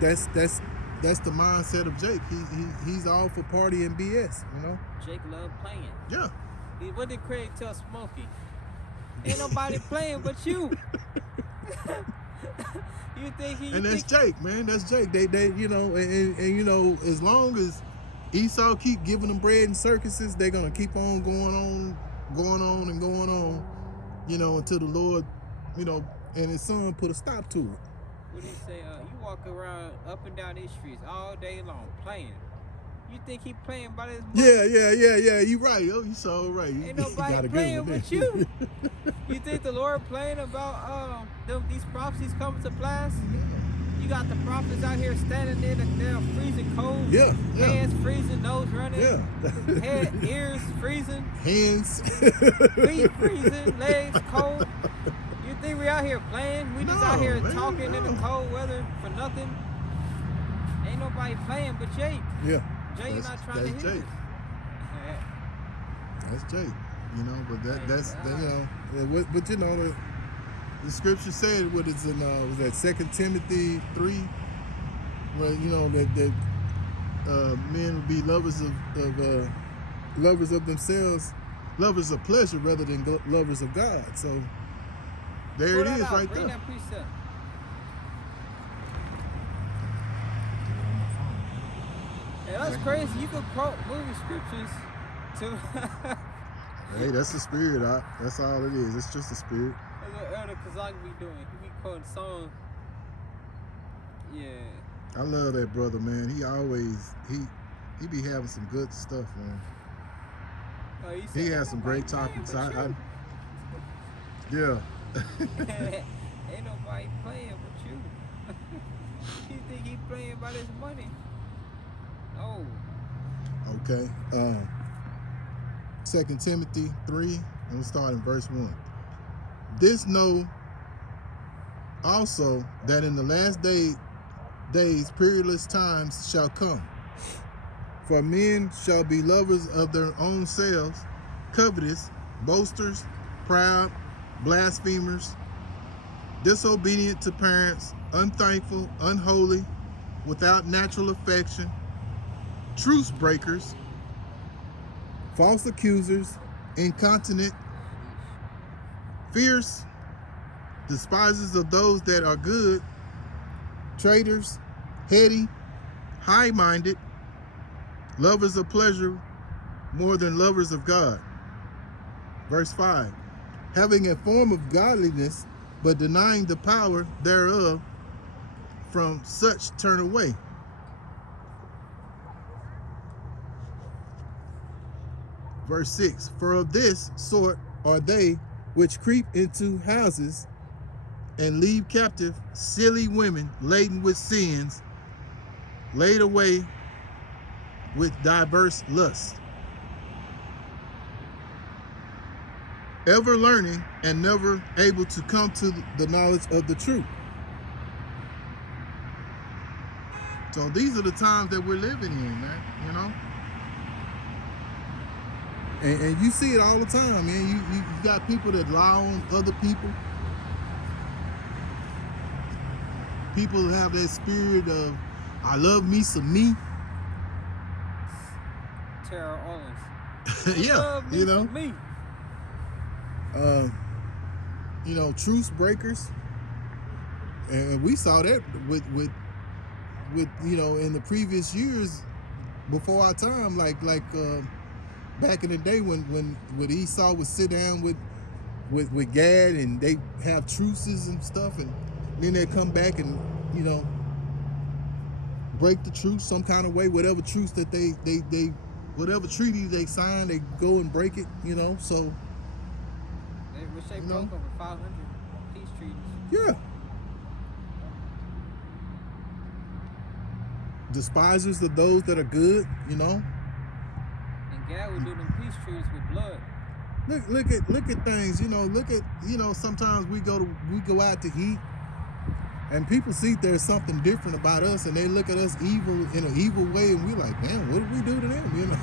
That's the mindset of Jake. He's all for party and BS, you know. Jake love playing. Yeah. What did Craig tell Smokey? Ain't nobody playing but you. You think he? And that's Jake, man. That's Jake. They you know, and you know, as long as Esau keep giving them bread and circuses, they're gonna keep on going on, you know, until the Lord, you know, and his son put a stop to it. What do you say? You walk around up and down these streets all day long playing. You think he playing by this money? Yeah. You right. Oh, you so right. Ain't nobody playing with you. You think the Lord playing about these prophecies coming to pass? You got the prophets out here standing there, they're freezing cold. Yeah. Hands freezing, nose running. Yeah. Head, ears freezing. Hands. Feet freezing, legs cold. You think we out here playing? We just out here talking in the cold weather for nothing? Ain't nobody playing but Jake. Yeah. Jake not trying to hit Jake. That's Jake. You know, but that's you know, but you know, the scripture said what is in was that 2 Timothy 3, where you know that men would be lovers of themselves, lovers of pleasure rather than lovers of God. So there it is, right Bring there. that precept. Yeah, that's crazy. You could quote movie scriptures to. Hey, that's the spirit. That's all it is. It's just the spirit. That's what Elder Kazak be doing. He be quoting songs. Yeah. I love that brother, man. He always he be having some good stuff, man. Oh, He has some great topics. Yeah. Ain't nobody playing but you. You think he playing by this money? No. Okay. 2 Timothy 3, and we'll start in verse 1. This know also that in the last days perilous times shall come. For men shall be lovers of their own selves, covetous, boasters, proud, blasphemers, disobedient to parents, unthankful, unholy, without natural affection, truce breakers, false accusers, incontinent, fierce, despisers of those that are good, traitors, heady, high-minded, lovers of pleasure more than lovers of God. Verse 5, having a form of godliness, but denying the power thereof, from such turn away. Verse 6, for of this sort are they which creep into houses and leave captive silly women laden with sins, laid away with diverse lusts, ever learning and never able to come to the knowledge of the truth. So these are the times that we're living in, man, you know? And you see it all the time, man. You got people that lie on other people. People have that spirit of, I love me some me. Tara Owens. Yeah, you know. Me. You know, truce breakers. And we saw that with you know, in the previous years before our time, like back in the day when Esau would sit down with Gad and they have truces and stuff, and then they come back and, you know, break the truce some kind of way, whatever truce that they whatever treaty they sign, they go and break it, you know. So Which they broke over 500 peace treaties. yeah. Despisers of those that are good, you know. And God would do them peace treaties with blood. Look at things, you know. Look at, you know, sometimes we go out to eat, and people see there's something different about us, and they look at us evil in an evil way, and we're like, man, what did we do to them, you know?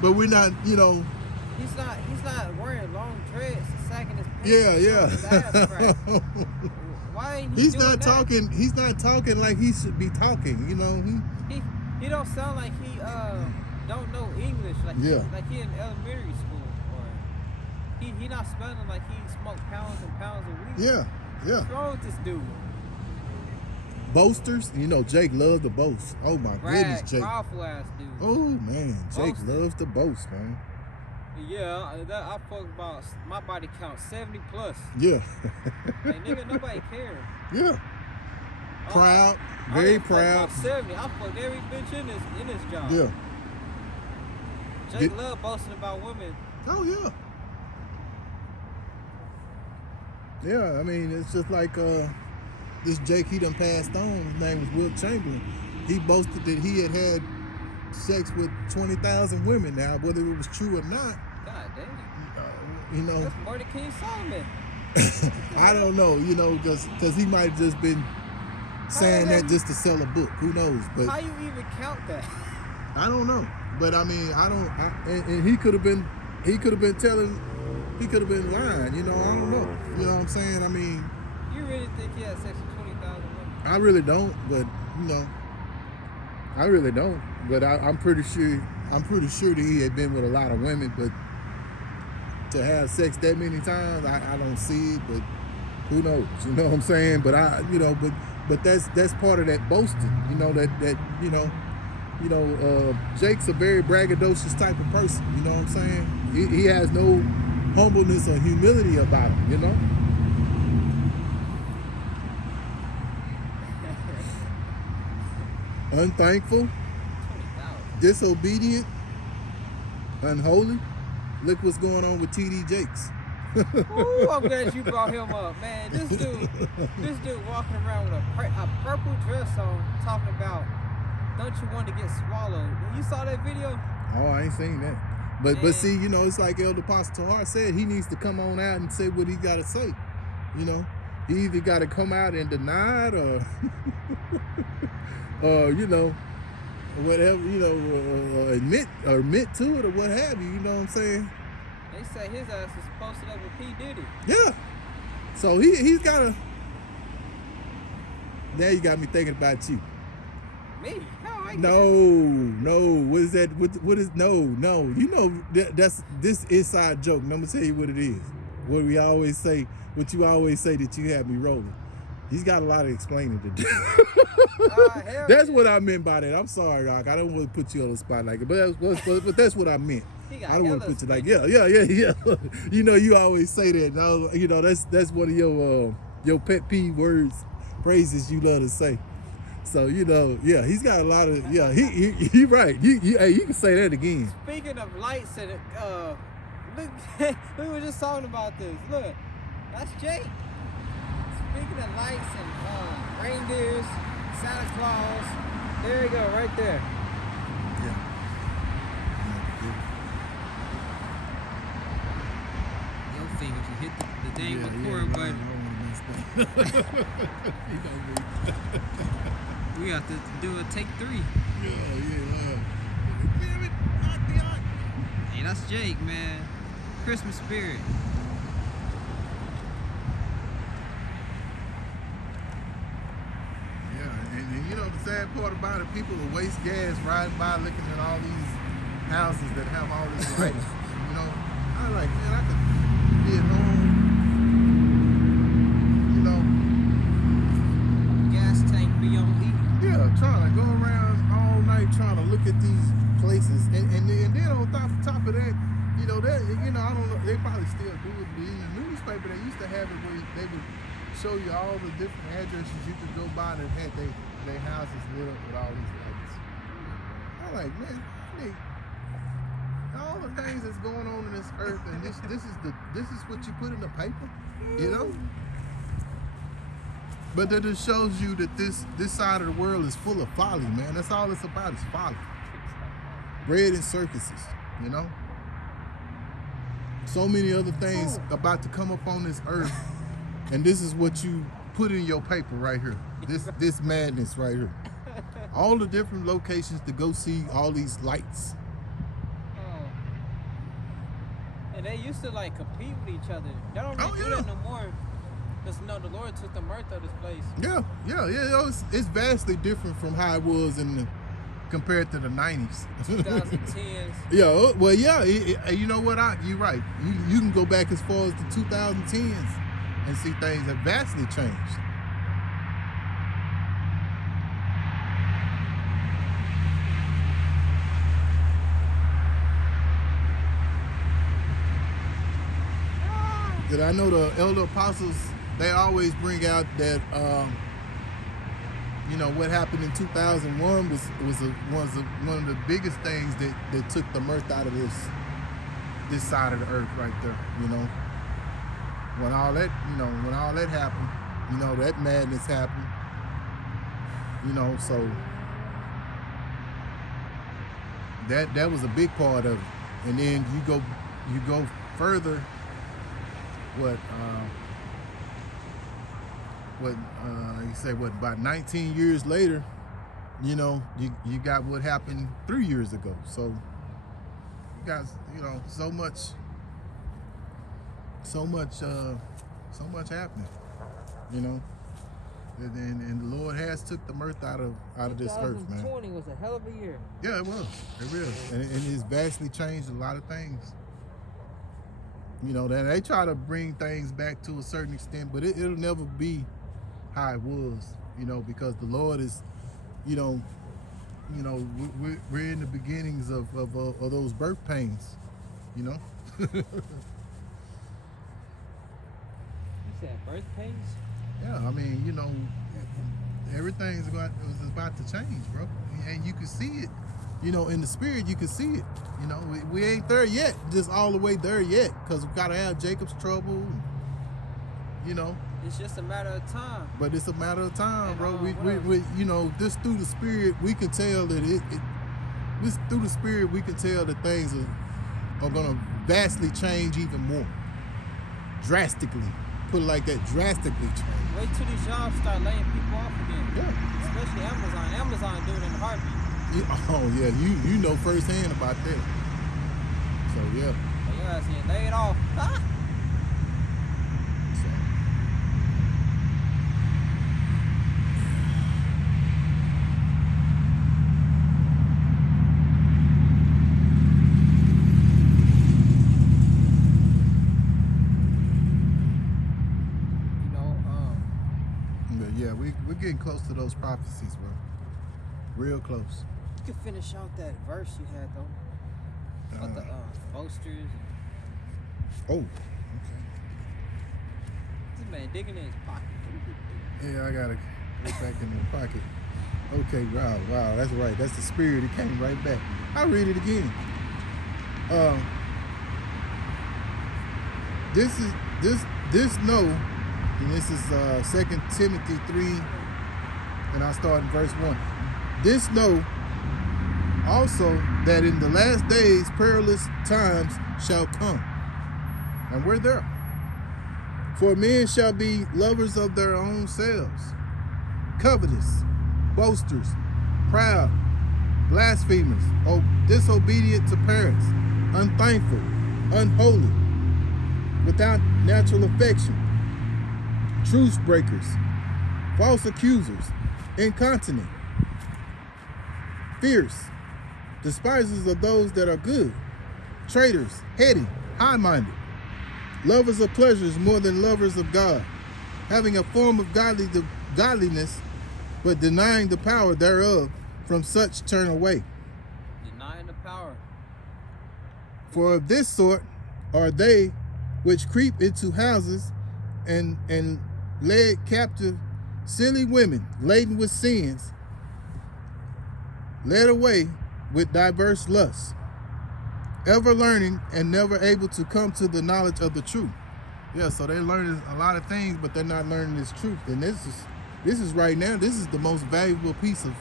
But we're not, you know. He's not wearing long dreads, sacking his pants. Yeah. His ass crack. Why ain't he He's doing not that? talking. He's not talking like he should be talking. You know. He don't sound like he don't know English. Like like he in elementary school, or he not smelling like he smoked pounds and pounds of weed. Yeah. What's wrong with this dude? Boasters. You know, Jake loves to boast. Oh my goodness, Jake. Powerful ass dude. Oh man, Jake Boasting. loves to boast, man. Yeah, I fuck about my body count 70 plus. Yeah. Hey, nigga, nobody cares. Yeah. Proud, very proud. 70. I fucked every bitch in this job. Yeah. Jake love boasting about women. Oh yeah. Yeah, I mean, it's just like this Jake he done passed on. His name was Will Chamberlain. He boasted that he had sex with 20,000 women. Now, whether it was true or not, God damn. you know, That's more than King Solomon. I don't know, you know, because he might have just been saying that just to sell a book. Who knows? But how you even count that? I don't know. But I mean, and he could have been telling, he could have been lying. You know, I don't know. You know what I'm saying? I mean, You really think he had sex with 20,000 women? I really don't. But you know, I really don't. But I'm pretty sure that he had been with a lot of women. But to have sex that many times, I don't see it. But who knows? You know what I'm saying? But but that's part of that boasting. You know that Jake's a very braggadocious type of person. You know what I'm saying? He has no humbleness or humility about him. You know. Unthankful, 20,000. disobedient, unholy. Look what's going on with TD Jakes. Ooh, I'm glad you brought him up, man. This dude walking around with a purple dress on, talking about, don't you want to get swallowed? You saw that video? Oh, I ain't seen that. But see, you know, it's like Elder Apostle Tahar said, he needs to come on out and say what he got to say. You know, he either got to come out and deny it or you know, whatever, you know, admit to it or what have you. You know what I'm saying? They say his ass is posted up with P. Diddy. Yeah. So he's got to. Now you got me thinking about you. Me? How I get No. What is that? What is no? You know that's this inside joke. And I'm gonna tell you what it is. What we always say. What you always say that you have me rolling. He's got a lot of explaining to do. That's what I meant by that. I'm sorry, Rock. I don't want to put you on the spot like it, but that's what I meant. I don't want to put you like yeah. You know, you always say that. And you know, that's one of your pet peeve words, phrases you love to say. So you know, yeah, he's got a lot of He right. You can say that again. Speaking of lights and look, we were just talking about this. Look, that's Jake. Speaking of lights and reindeers, Santa Claus, there you go, right there. Yeah. Your finger, you hit the dang record button. We have to do a take 3. Yeah. Hey, that's Jake, man. Christmas spirit. And you know the sad part about it, people will waste gas riding by looking at all these houses that have all these lights. You know, I like, man, I could be at home, you know. Gas tank be on E. Yeah, at these places, and then on top of that, you know, that, you know, I don't know, they probably still do it, but in the newspaper they used to have it where they would show you all the different addresses you could go by that had their houses lit up with all these lights. I'm like, man, all the things that's going on in this earth, and this is what you put in the paper, you know. But that just shows you that this side of the world is full of folly, man. That's all it's about, is folly. Bread and circuses, you know. So many other things about to come up on this earth, and this is what you put in your paper right here. This madness right here. All the different locations to go see all these lights. And they used to like compete with each other. They don't really do that no more. Because no, the Lord took the mirth of this place. Yeah. It's vastly different from how it was compared to the 90s. 2010s. Yeah, well, yeah. You know what? You're right. You can go back as far as the 2010s and see things have vastly changed. That I know the elder apostles, they always bring out that you know, what happened in 2001 was one of the biggest things that took the mirth out of this side of the earth right there. You know, when all that happened, you know, that madness happened. You know, so that was a big part of it. And then you go further. You say what, about 19 years later, you know, you got what happened 3 years ago. So you got, you know, so much happening, you know. And the Lord has took the mirth out of this earth, man. 2020 was a hell of a year. Yeah, it was. It really. And it's vastly changed a lot of things. You know, they try to bring things back to a certain extent, but it'll never be how it was, you know, because the Lord is, you know, we're in the beginnings of those birth pains, you know. You said birth pains? Yeah, I mean, you know, everything's about to change, bro, and you can see it. You know, in the spirit, you can see it. You know, we ain't there yet, just all the way there yet, because we gotta have Jacob's trouble. You know, it's just a matter of time. But it's a matter of time, bro. We you know, just through the spirit, we can tell that through the spirit, we can tell that things are gonna vastly change even more, drastically. Put it like that, drastically change. Wait till these jobs start laying people off again. Yeah. Especially Amazon. Amazon do it in a heartbeat. Oh yeah, you know firsthand about that. So yeah. But your ass getting laid off. So. You know, But yeah, we're getting close to those prophecies, bro. Real close. you can finish out that verse you had though. About the boasters. Oh, okay. This man digging in his pocket. Yeah, I gotta get back in the pocket. Okay, wow, that's right. That's the spirit. It came right back. I'll read it again. This know, and this is 2 Timothy 3, and I'll start in verse 1. This know also that in the last days perilous times shall come. And we're there. For men shall be lovers of their own selves, covetous, boasters, proud, blasphemers, disobedient to parents, unthankful, unholy, without natural affection, truce breakers, false accusers, incontinent, fierce, despisers of those that are good, traitors, heady, high-minded, lovers of pleasures more than lovers of God, having a form of godliness, but denying the power thereof. From such turn away. For of this sort are they which creep into houses and led captive silly women laden with sins, led away with diverse lusts, ever learning and never able to come to the knowledge of the truth. Yeah, so they're learning a lot of things, but they're not learning this truth. And this is right now, this is the most valuable piece of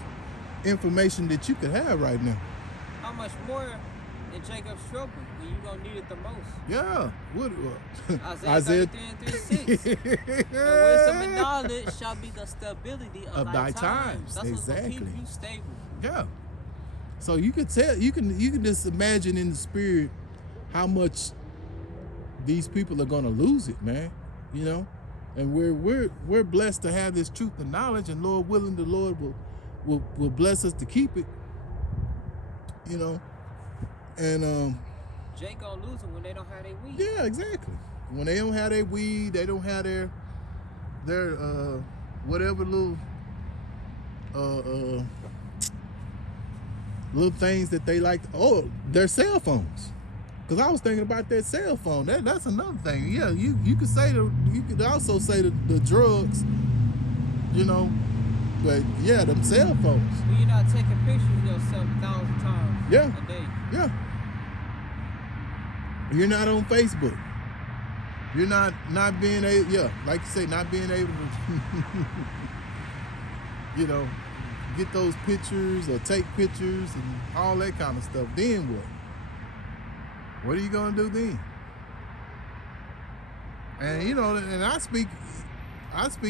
information that you could have right now. How much more in Jacob's trouble when you gonna need it the most? Yeah. What? Isaiah 33:6. The wisdom and knowledge shall be the stability of thy times. That's what's gonna keep you stable. Yeah. So you could tell, you can just imagine in the spirit how much these people are gonna lose it, man. You know, and we're blessed to have this truth and knowledge, and Lord willing, the Lord will bless us to keep it. You know, and Jake gonna lose it when they don't have their weed. Yeah, exactly. When they don't have their weed, they don't have their whatever little little things that they like. Oh, their cell phones. Because I was thinking about that cell phone. That's another thing. Yeah, you could say you could also say the drugs, you know, but yeah, them cell phones. Well, you're not taking pictures of yourself 1,000 times a day. Yeah. You're not on Facebook. You're not being able, like you say, not being able to, you know, get those pictures or take pictures and all that kind of stuff. Then what? What are you gonna do then? And you know, and I speak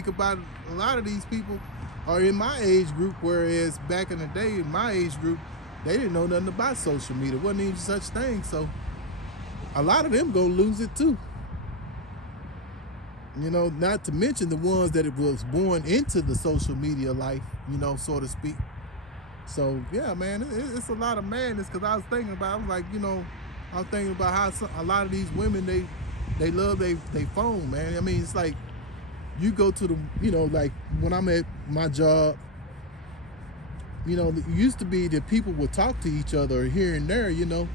about a lot of these people are in my age group, whereas back in the day, in my age group, they didn't know nothing about social media. It wasn't even such thing. So a lot of them gonna lose it too. You know, not to mention the ones that it was born into the social media life, you know, so to speak. So yeah, man, it's a lot of madness. Because I was thinking about, I was like, you know, I was thinking about how a lot of these women, they love their phone, man. I mean, it's like you go to the, you know, like when I'm at my job, you know, it used to be that people would talk to each other here and there, you know,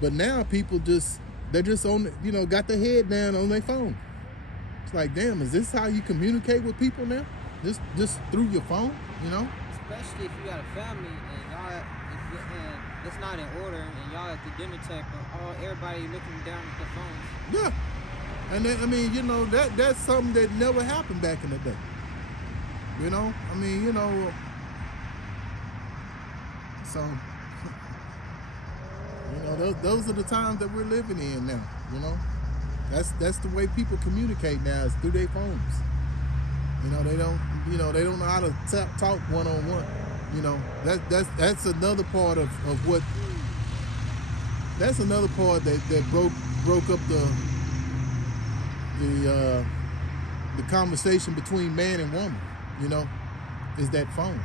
but now people they're just on, you know, got their head down on their phone. It's like, damn, is this how you communicate with people now? Just through your phone, you know? Especially if you got a family and it's not in order and y'all at the dinner table, everybody looking down at their phones. Yeah. And then, I mean, you know, that's something that never happened back in the day. You know? I mean, you know, so, you know, those are the times that we're living in now, you know? That's the way people communicate now, is through their phones. You know, they don't know how to talk one-on-one. You know, that's another part of what, that's another part that broke up the conversation between man and woman, you know, is that phone.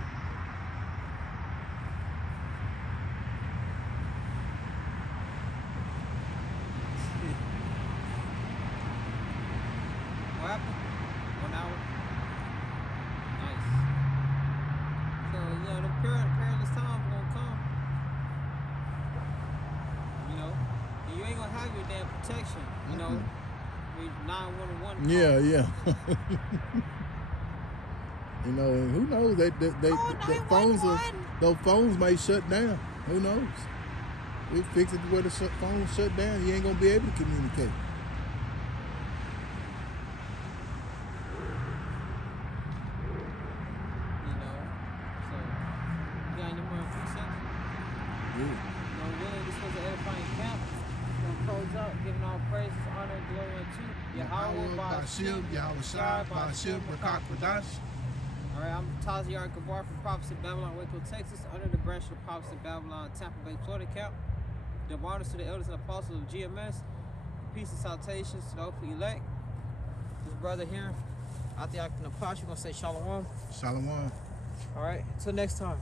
What happened? 1 hour? Nice. So, you know, the perilous times gonna come. You know? And you ain't gonna have your damn protection, you know? 911 call. Yeah. You know, and who knows? Those phones might shut down. Who knows? We fix it where the phone shut down. You ain't gonna be able to communicate. You know, so you got any more precepts? Yeah. You know, really, this was an edifying camp. We're gonna close out, giving all praises, honor, and glory unto Yahweh, Ba'ashim, Yahweh Shai, Ba'ashim, Rakak Radash. All right, I'm Taziar Gabar from Prophets in Babylon, Waco, Texas, under the branch of Prophets in Babylon, Tampa Bay, Florida camp. The honors to the elders and apostles of GMS. Peace and salutations to the hopefully elect. This brother here, out the Act in the Posh, you're going to say Shalom. Shalom. All right, until next time.